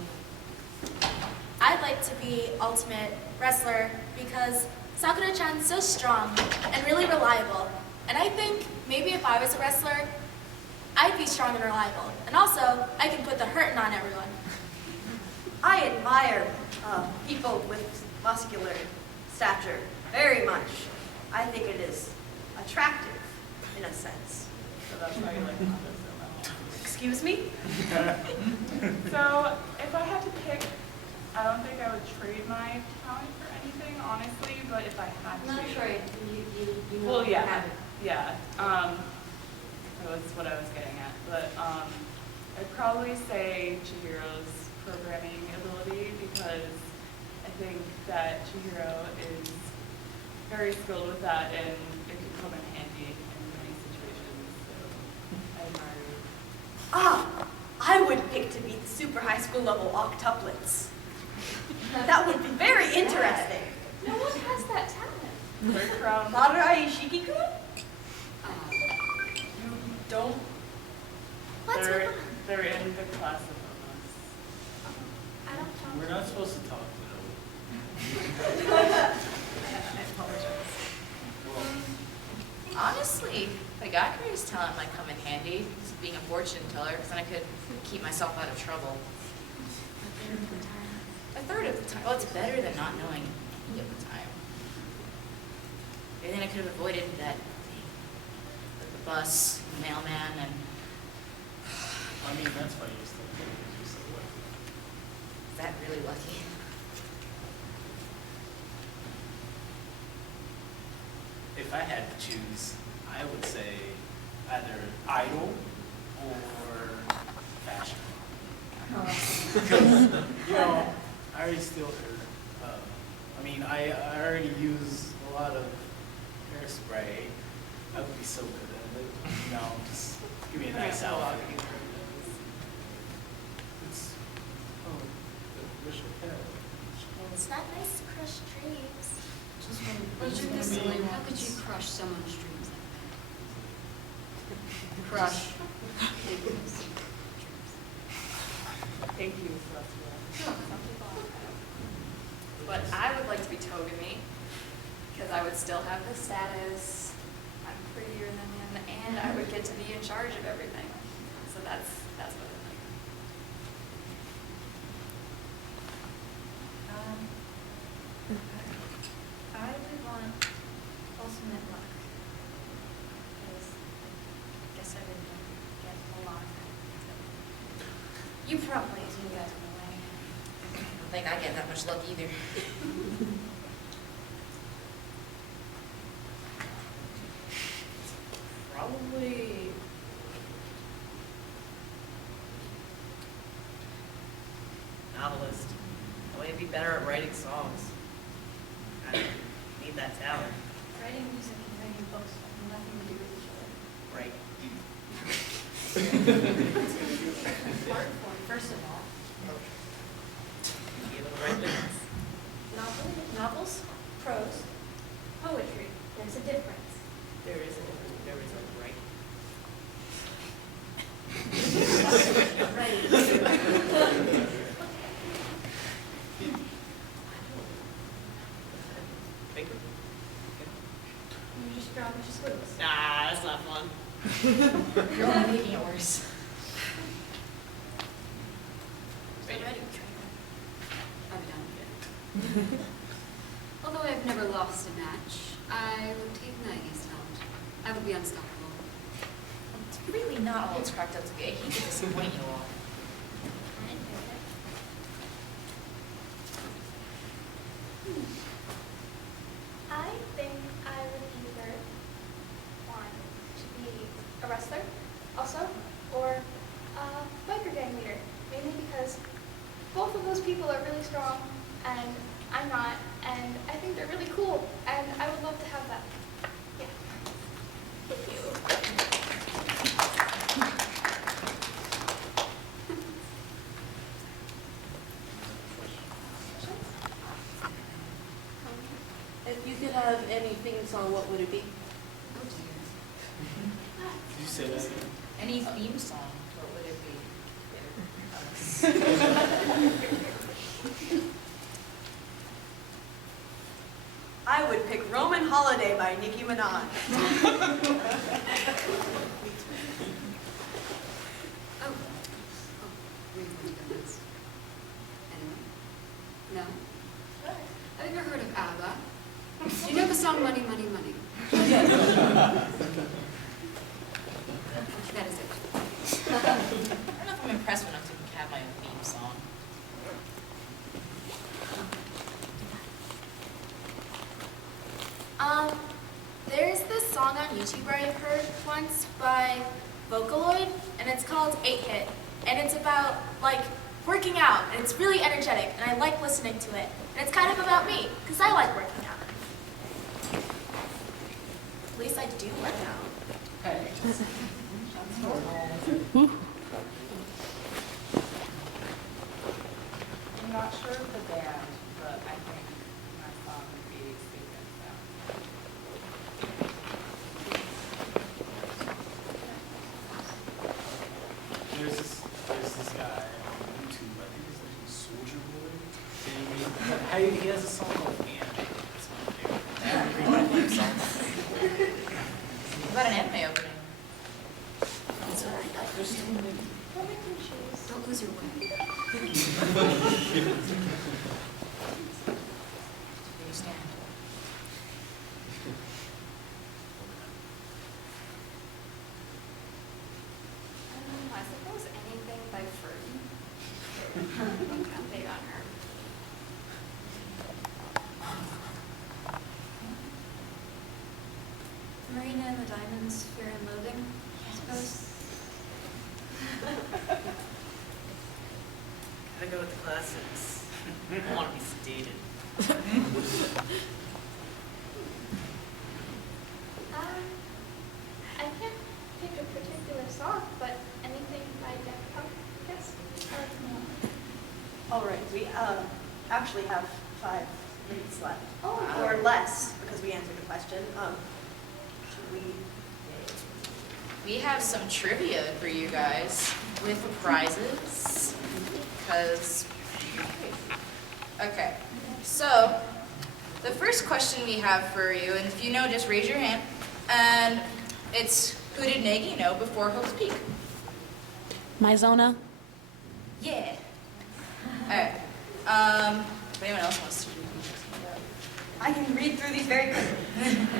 want? I'd like to be ultimate wrestler because Sakura-chan's so strong and really reliable. And I think maybe if I was a wrestler, I'd be strong and reliable. And also, I can put the hurting on everyone. I admire people with muscular stature very much. I think it is attractive in a sense. So that's why you like Honda so much. Excuse me? So if I had to pick, I don't think I would trade my talent for anything, honestly, but if I had to. Not trade, you know Well, yeah, have it. yeah. That was what I was getting at. But I'd probably say Chihiro's programming ability because I think that Chihiro is very skilled with that and it can come in handy in many situations. So I admire you. Ah, I would pick to be the super high school level octuplets. That would be very interesting. No one has that talent. They're from Maruai Ishiki-kun? you don't. What's They're, with they're in the class of us. I don't talk. We're not supposed to talk to them. I apologize. Honestly, the Gakuri's talent might come in handy, just being a fortune teller, because then I could keep myself out of trouble. A third of the time. Well, it's better than not knowing any of the time. And then I could have avoided that, the bus, the mailman, and I mean, that's why you still think you're so lucky. is that really lucky? If I had to choose, I would say either idol or fashion. Because, you know, I already steal her. I mean, I already use a lot of hairspray. I would be so good at it. You know, just give me a nice outfit. It's, oh, the Bishop Hill. It's not nice to crush dreams. What's your Just discipline? maybe How could you crush someone's dreams like Crush. Thank you, Celestia. But I would like to be Togami, because I would still have the status, I'm prettier than him, and I would get to be in charge of everything. So that's what I like. I would want ultimate luck. Because I guess I didn't get a lot. You probably do that in a way. I don't think I get that much luck either. Probably artist. That way I'd be better at writing songs. I need that talent. Writing music and writing books have nothing to do with each other. Right. Art form, first of all. Be able to write things. Novels, prose, poetry. There's a difference. There is a right. Paper? You just draw a bunch of squiggles. Nah, that's not fun. You're only making it worse. Are we done? Although I've never lost a match, I would take Nike's talent. I would be unstoppable. It's really not all it's cracked up to be. I hate to disappoint you all. I think I would either want to be a wrestler, also, or a biker gang leader. Mainly because both of those people are really strong, and I'm not, and I think they're really cool, and I would love to have that. Yeah. Thank you. If you could have any theme song, what would it be? Did you say that again? Any theme song, what would it be? I would pick Roman Holiday by Nicki Minaj. Oh, were you going to go next? Anyone? No? Have you ever heard of ABBA? Do you know the song Money, Money, Money? That is it. I don't know if I'm impressed enough to have my own theme song. There's this song on YouTube I heard once by Vocaloid, and it's called 8-Hit, and it's about, like, working out, and it's really energetic, and I like listening to it. And it's kind of about me, because I like working out. At least I do work out. Hey. I'm not sure of the band, but I think my song would be Secret Sound. There's this guy on YouTube, I think his name is Soldier Boy. He has a song called Anime. It's my favorite. Every song. What about an anime opening? That's what I like. There's too many. Don't lose your way. Where you stand. I suppose anything by Fruit. I'm big on her. Marina and the Diamonds, Fear and Loathing, I suppose. Gotta go with the classics. I want to be sedated. I can't pick a particular song, but anything by Death Punk, I guess. All right, we actually have 5 minutes left. Oh. Or less, because we answered the question. Should we? We have some trivia for you guys with prizes. Because, okay, so the first question we have for you, and if you know, just raise your hand, and it's who did Nagy know before Hope's Peak? Mizona? Yeah. All right. If anyone else wants to read I can read through these very quickly.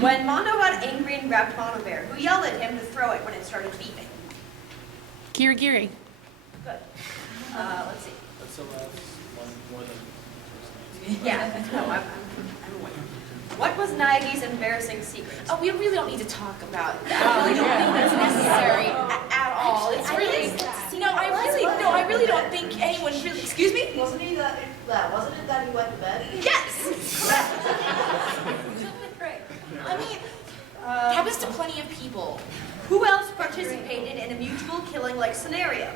When Mono got angry and grabbed Mono Bear, who yelled at him to throw it when it started beeping? Kirigiri. Good. Let's see. That's the last one more than Yeah, no, I'm aware. What was Naegi's embarrassing secret? Oh, we really don't need to talk about that. I really don't think that's necessary at all. It's really, I really don't think anyone really, excuse me? Wasn't it that he went to bed? Yes! Right. I mean, happens to plenty of people. Who else participated in a mutual killing-like scenario?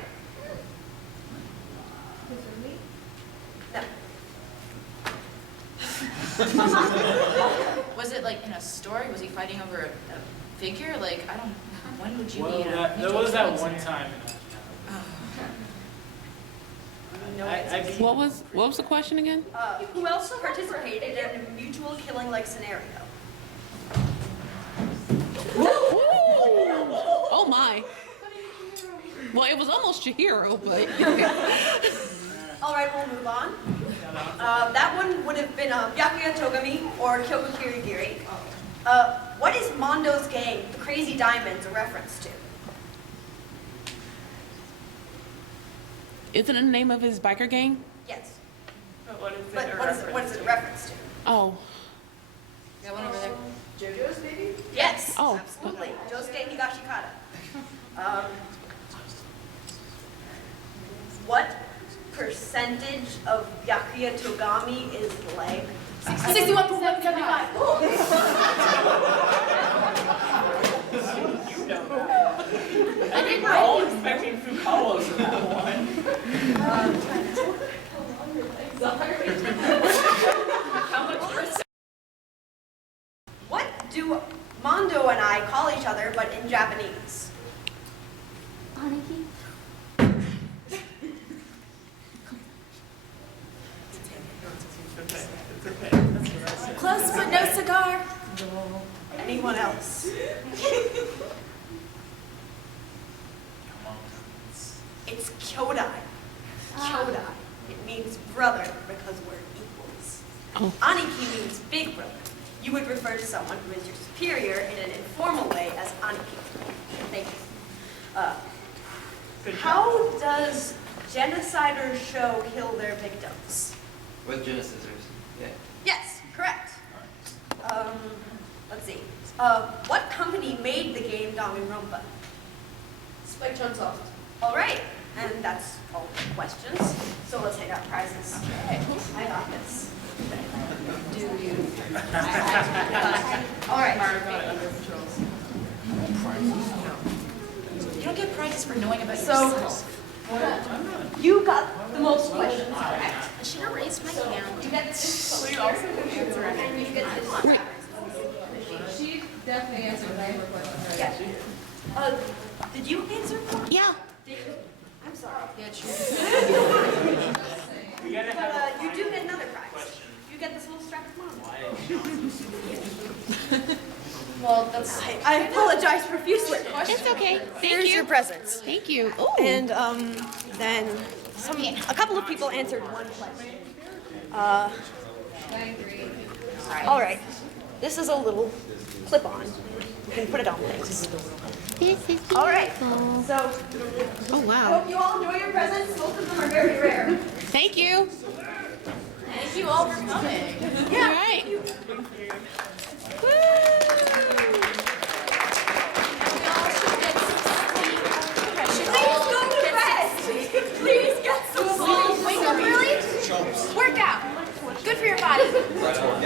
No. Was it like in a story? Was he fighting over a figure? Like, I don't, when would you Well, be in a there mutual was that killing one scenario? time. What was the question again? Who else participated in a mutual killing-like scenario? Oh my. Well, it was almost Chihiro, but. All right, we'll move on. That one would have been Byakuya Togami or Kyoko Kirigiri. What is Mondo's gang, the Crazy Diamonds, a reference to? Isn't it the name of his biker gang? Yes. But what is it But a what reference is it a reference to? Oh. Got one over there. JoJo's, maybe? Yes. Oh. Absolutely. Josuke Higashikata. What percentage of Byakuya Togami is leg? 61.75. I think we're all expecting Fukawa's in that one. How much percent? What do Mondo and I call each other, but in Japanese? Aniki? Close, but no cigar. Anyone else? It's Kyodai. Kyodai. It means brother because we're equals. Oh. Aniki means big brother. You would refer to someone who is your superior in an informal way as Aniki. Thank you. How does genociders show kill their victims? With Genesisers. Yeah. Yes, correct. Let's see. What company made the game Dangan Ronpa? Spike Chunsoft. All right, and that's all the questions. So let's take out prizes. Okay, I got this. Do you? All right. You don't get prizes for knowing about So, yourself. you got the most questions correct. I should have raised my hand. You get this. We also didn't answer any. You get this. She definitely answered the neighbor question right. Yeah. Did you answer? Yeah. Did you? I'm sorry. Yeah, true. But you do get another prize. You get this little strap of mom. Well, that's. I apologize profusely. It's okay. Thank Here's you. your presents. Thank you. Ooh. And then a couple of people answered one question. All right. This is a little clip-on. You can put it on things. All right. So Oh I wow. hope you all enjoy your presents. Both of them are very rare. Thank you. Thank you all for coming. Yeah. All right. Please go to bed. Please get some sleep. Wake up early. Work out. Good for your body. Right on.